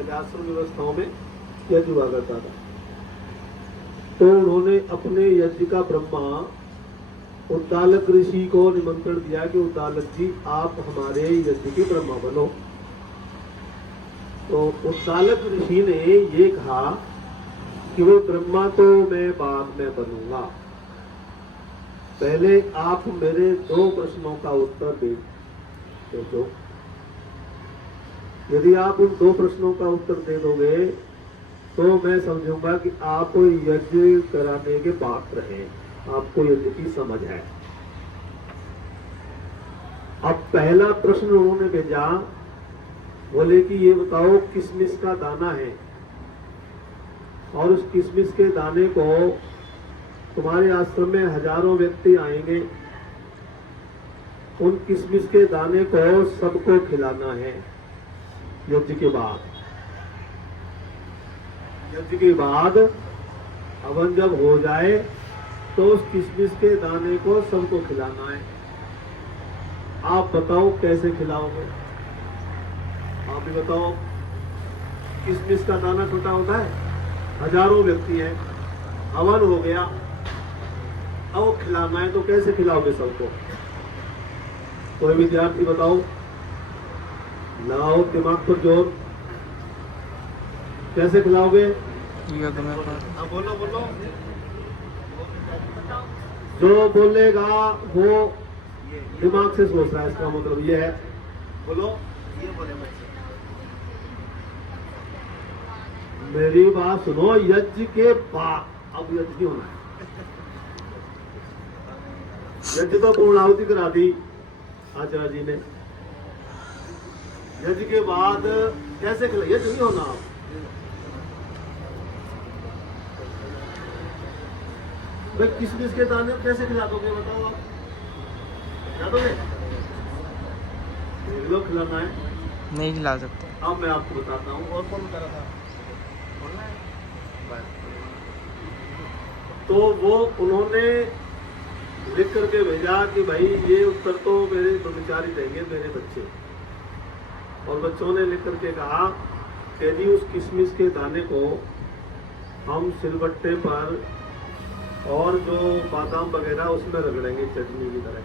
अजाश्रम व्यवस्थाओं में यज्ञ हुआ करता था। तो उन्होंने अपने यज्ञ का ब्रह्मा उद्दालक ऋषि को निमंत्रण दिया कि उद्दालक जी आप हमारे यज्ञ के ब्रह्मा बनो। तो उद्दालक ऋषि ने ये कहा कि वो ब्रह्मा तो मैं बाद में बनूंगा, पहले आप मेरे 2 प्रश्नों का उत्तर दे दो। यदि आप उन 2 प्रश्नों का उत्तर दे दोगे तो मैं समझूंगा कि आप यज्ञ कराने के पात्र हैं, आपको यज्ञ की समझ है। अब पहला प्रश्न उन्होंने भेजा, बोले कि ये बताओ किशमिश का दाना है और उस किशमिश के दाने को तुम्हारे आश्रम में हजारों व्यक्ति आएंगे, उन किशमिश के दाने को सबको खिलाना है यज्ञ के बाद। यज्ञ के बाद हवन जब हो जाए तो उस किशमिश के दाने को सबको खिलाना है। आप बताओ कैसे खिलाओगे? आप भी बताओ। किशमिश का दाना छोटा होता है, हजारों व्यक्ति हैं, हवन हो गया, अब वो खिलाना है तो कैसे खिलाओगे सबको? कोई विद्यार्थी बताओ, लाओ दिमाग पर जोर, कैसे खिलाओगे? बोलो बोलो, जो बोलेगा वो दिमाग से सोच रहा है, इसका मतलब ये है। बोलो, ये बोले मेरी बात सुनो, यज्ञ के बाद, अब यज्ञ नहीं होना है। यज्ञ तो पूर्णाहुति करा दी आचार्य जी ने, यज्ञ के बाद कैसे खिला? यज्ञ नहीं होना। आप भाई किशमिश के दाने कैसे खिला दोगे? बताओ, आप खिला दोगे? लोग खिलाना है, नहीं खिला सकते। अब मैं आपको बताता हूँ। और कौन बता रहा था? तो वो उन्होंने लिख करके भेजा कि भाई ये उत्तर तो मेरे ब्रह्मचारी देंगे, मेरे बच्चे। और बच्चों ने लिख करके कहा कि यदि उस किशमिश के दाने को हम सिलबट्टे पर और जो बादाम वगैरह उसमें रगड़ेंगे चटनी की तरह,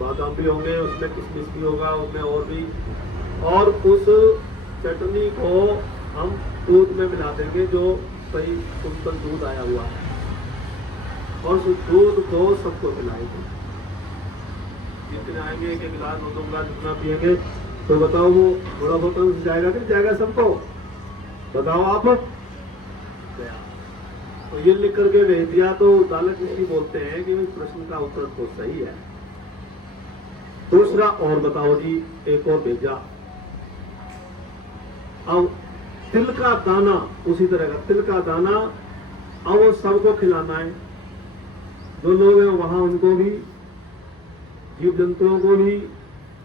बादाम भी होंगे उसमें, किशमिश भी होगा उसमें, और भी, और उस चटनी को हम दूध में मिला देंगे जो सही सिंपल दूध आया हुआ है, और उस दूध को सबको पिलाएंगे। जितने आएंगे 1-1 गिलास 2-2 गिलास जितना पिएंगे, तो बताओ वो थोड़ा बहुत जाएगा कि जाएगा सबको? बताओ आप। तो ये लिख करके भेज दिया। तो उद्दालक ऋषि बोलते हैं कि इस प्रश्न का उत्तर तो सही है। दूसरा और बताओ जी, एक और भेजा। अब तिल का दाना, उसी तरह का तिल का दाना, अब वो सबको खिलाना है। जो लोग हैं वहां उनको भी, जीव जंतुओं को भी,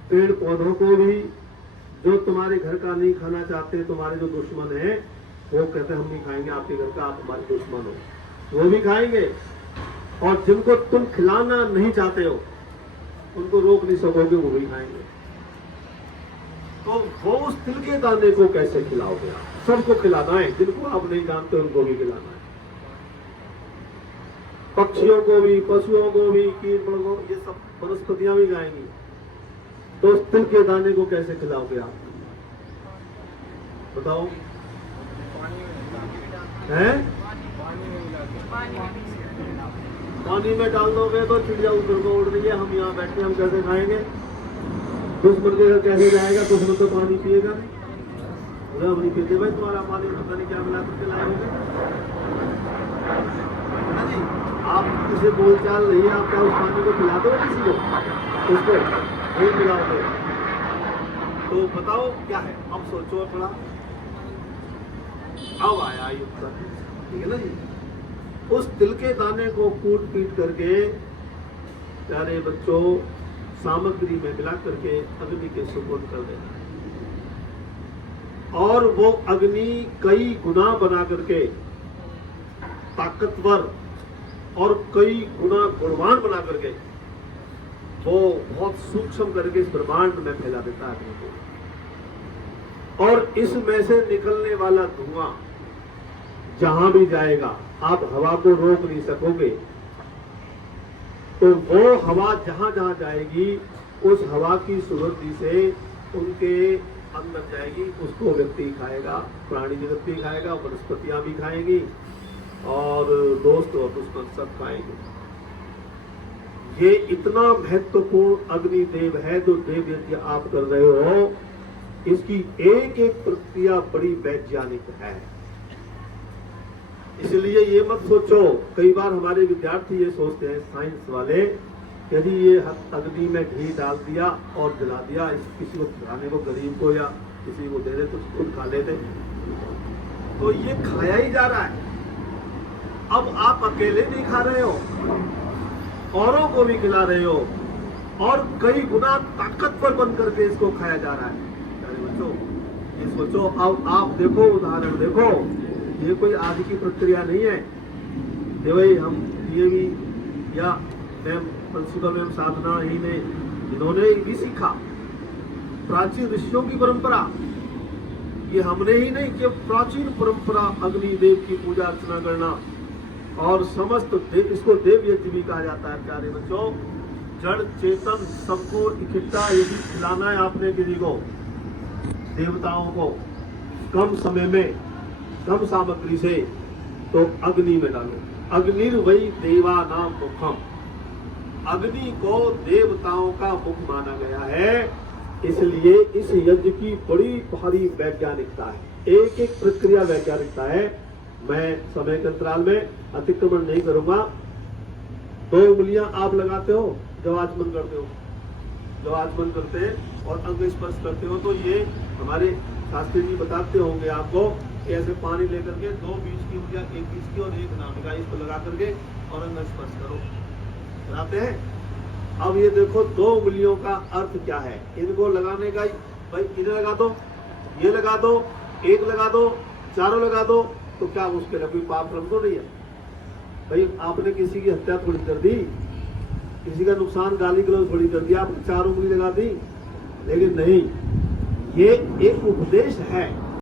पेड़ पौधों को भी। जो तुम्हारे घर का नहीं खाना चाहते, तुम्हारे जो दुश्मन हैं, वो कहते हम नहीं खाएंगे आपके घर का, आप हमारे दुश्मन हो, वो भी खाएंगे। और जिनको तुम खिलाना नहीं चाहते हो, उनको रोक नहीं सकोगे, वो भी खाएंगे। तो वो उस तिल के दाने को कैसे खिलाओगे? आप सबको खिलाना है, जिनको आप नहीं जानते उनको भी खिलाना है, पक्षियों को भी, पशुओं को भी, कीट पतंगों, ये सब वनस्पतियां भी खाएंगी। तो उस तिल के दाने को कैसे खिलाओगे आप? बताओ। हैं? पानी में डाल दोगे तो चिड़िया ऊपर को उड़ रही है, हम यहाँ बैठे, हम कैसे खाएंगे? दुश्मन के घर कैसे जाएगा? दुश्मन तो पानी पिएगा नहीं, हम नहीं पीते। भाई तुम्हारा पानी पता नहीं क्या मिला करके लाए होंगे। आप किसी बोलचाल नहीं है, आप क्या उस पानी को पिला दो किसी को? उसको नहीं पिलाओगे तो बताओ क्या है? अब सोचो थोड़ा। अब आया ये उत्तर, ठीक है ना जी। उस तिल के दाने को कूट पीट करके प्यारे बच्चों सामग्री में मिला करके अग्नि के सुपुर्द कर देना है। और वो अग्नि कई गुना बना करके ताकतवर और कई गुना गुणवान बना करके वो बहुत सूक्ष्म करके इस ब्रह्मांड में फैला देता है अग्नि को। और इसमें से निकलने वाला धुआं जहां भी जाएगा आप हवा को रोक नहीं सकोगे। तो वो हवा जहां जहां जाएगी उस हवा की सुगंधी से उनके अंदर जाएगी, उसको व्यक्ति खाएगा, प्राणी जगत भी खाएगा, वनस्पतियां भी खाएंगी और दोस्त और दुश्मन सब खाएंगे। ये इतना महत्वपूर्ण अग्निदेव है जो देव यज्ञ आप कर रहे हो, इसकी एक एक प्रक्रिया बड़ी वैज्ञानिक है। इसलिए ये मत सोचो, कई बार हमारे विद्यार्थी ये सोचते हैं साइंस वाले, यदि ये अग्नि में घी डाल दिया और जला दिया, किसी को खिलाने को, गरीब को या किसी को दे दे तो खुद खा लेते, तो ये खाया ही जा रहा है। अब आप अकेले नहीं खा रहे हो, औरों को भी खिला रहे हो और कई गुना ताकतवर बन करके इसको खाया जा रहा है। प्यारे बच्चों, ये सोचो, अब आप देखो, उदाहरण देखो, ये कोई आज की प्रक्रिया नहीं है। ये भाई हम ये भी या मैम प्रिंसिपल मैम साधना ही ने, इन्होंने भी सीखा प्राचीन ऋषियों की परंपरा, ये हमने ही नहीं कि प्राचीन परंपरा अग्निदेव की पूजा अर्चना करना और समस्त देव, इसको देव यज्ञ भी कहा जाता है। प्यारे बच्चों, जड़ चेतन सबको इकट्ठा यदि खिलाना है आपने किसी को, देवताओं को, कम समय में कम सामग्री से, तो अग्नि में डालो। अग्निर्वै देवानां मुखम, अग्नि को देवताओं का मुख माना गया है। इसलिए इस यज्ञ की बड़ी भारी वैज्ञानिकता है, एक एक प्रक्रिया वैज्ञानिकता है। मैं समय के अंतराल में अतिक्रमण नहीं करूंगा। 2 उंगलियां आप लगाते हो जब आचमन करते हो, जब आचमन करते हैं और अंग स्पर्श करते हो, तो ये हमारे शास्त्री जी बताते होंगे आपको, ऐसे पानी लेकर के 2 बीच की उंगलियां, एक बीच की और एक नामिका, इसको लगा करके और अंग स्पर्श करो, कराते हैं। अब ये देखो 2 उंगलियों का अर्थ क्या है, इनको लगाने का, भाई इन्हें लगा दो, ये लगा दो, एक लगा दो, चारों लगा दो, तो क्या उसके लिए कोई पाप कर्म तो नहीं है? भाई आपने किसी की हत्या थोड़ी कर दी, किसी का नुकसान, गाली गलौज थोड़ी कर दिया, आपने 4 उंगली लगा दी, लेकिन नहीं, ये एक उपदेश है।